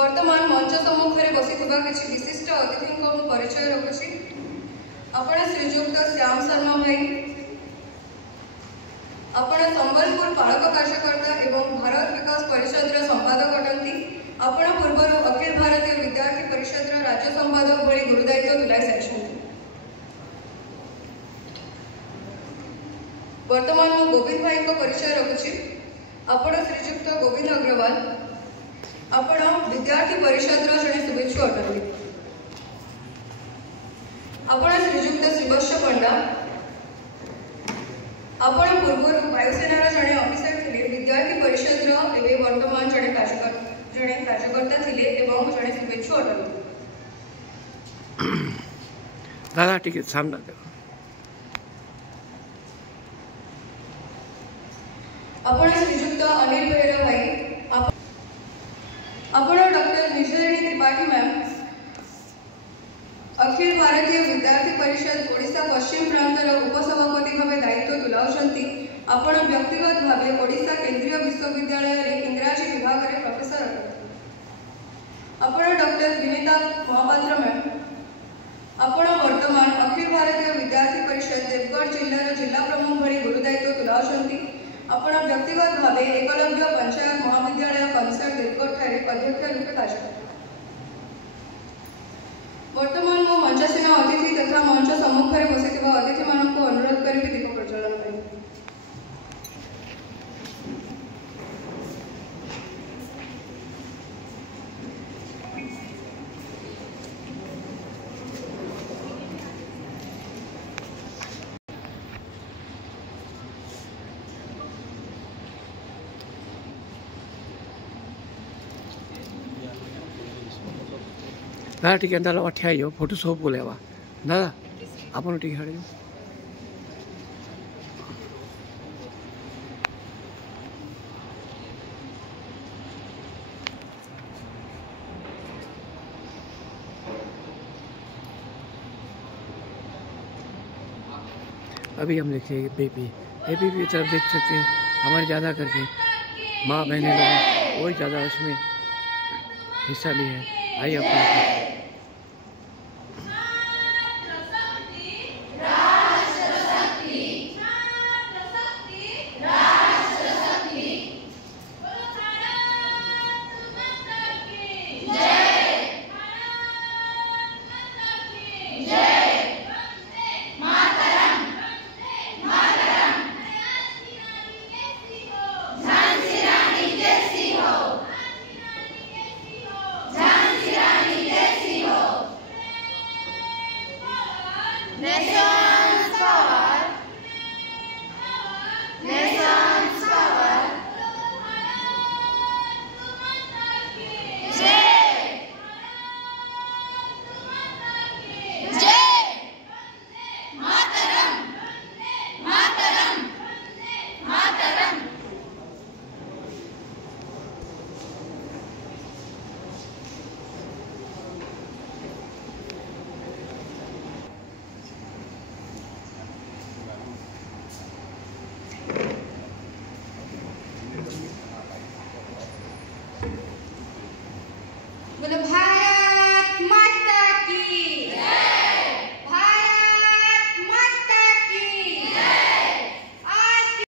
वर्तमान मंच सम्मुख में बसी किसी विशिष्ट अतिथि परिचय रखुची। आपण श्रीजुक्त श्याम शर्मा भाई, आपण संबलपुर पालक कार्यकर्ता एवं भारत विकास परिषद संपादक अटंती। आपण पूर्व अखिल भारतीय विद्यार्थी परिषद राज्य संपादक भली गुरुदायित्व तुलाई सारी। वर्तमान मु गोविंद भाई को परिचय रखुची। आपण श्रीजुक्त गोविंद अग्रवाल, आपण विद्यार्थी परिषद जड़े शुभेच्छु अटंती। आपण श्रीजुक्त श्रीवत्स पंडा, आपण पूर्व वायुसेना जड़े ऑफिसर थे, विद्यार्थी परिषद एवं वर्तमान जड़े कार्यकर्ता थे एवं जड़े शुभेच्छु अटंती। दादा टिके सामना देखो। आपण श्रीजुक्त अनिल बेहरा भाई, आपण डॉक्टर निजरिणी त्रिपाठी मैम, अखिल भारतीय विद्यार्थी परिषद ओडिशा पश्चिम प्रांतर उपसभापति भाव दायित्व तुलाउछंती। आपण व्यक्तिगत भाव ओडिशा केंद्रीय विश्वविद्यालय रे इंग्राजी विभाग रे प्रोफेसर अटंती। आपण डॉक्टर विनीता महापात्र मैम, आपण वर्तमान अखिल भारतीय विद्यार्थी परिषद देवगढ़ जिल्लार जिला प्रमुख भली गुरुदायित्व तुलाउछंती। आपण व्यक्तिगत भाव एकलव्य पंचायत महाविद्यालय कंसर देवगढ़ ठारे अध्यक्ष रूपे कार्य करते। वर्तमान मो मंचासीन अतिथि तथा मंच सम्मुख में बसी अतिथि मान को अनुरोध करी दीप प्रज्वलन करें। दादा टी दादा ठिया फोटो सब को लेवा। दादा आपन टी हाड़े अभी हम देखेंगे एपीपी की तरफ देख सकते हैं। हमारे ज़्यादा करके माँ बहनें लोग और ज़्यादा उसमें हिस्सा लिए हैं। आइए अपना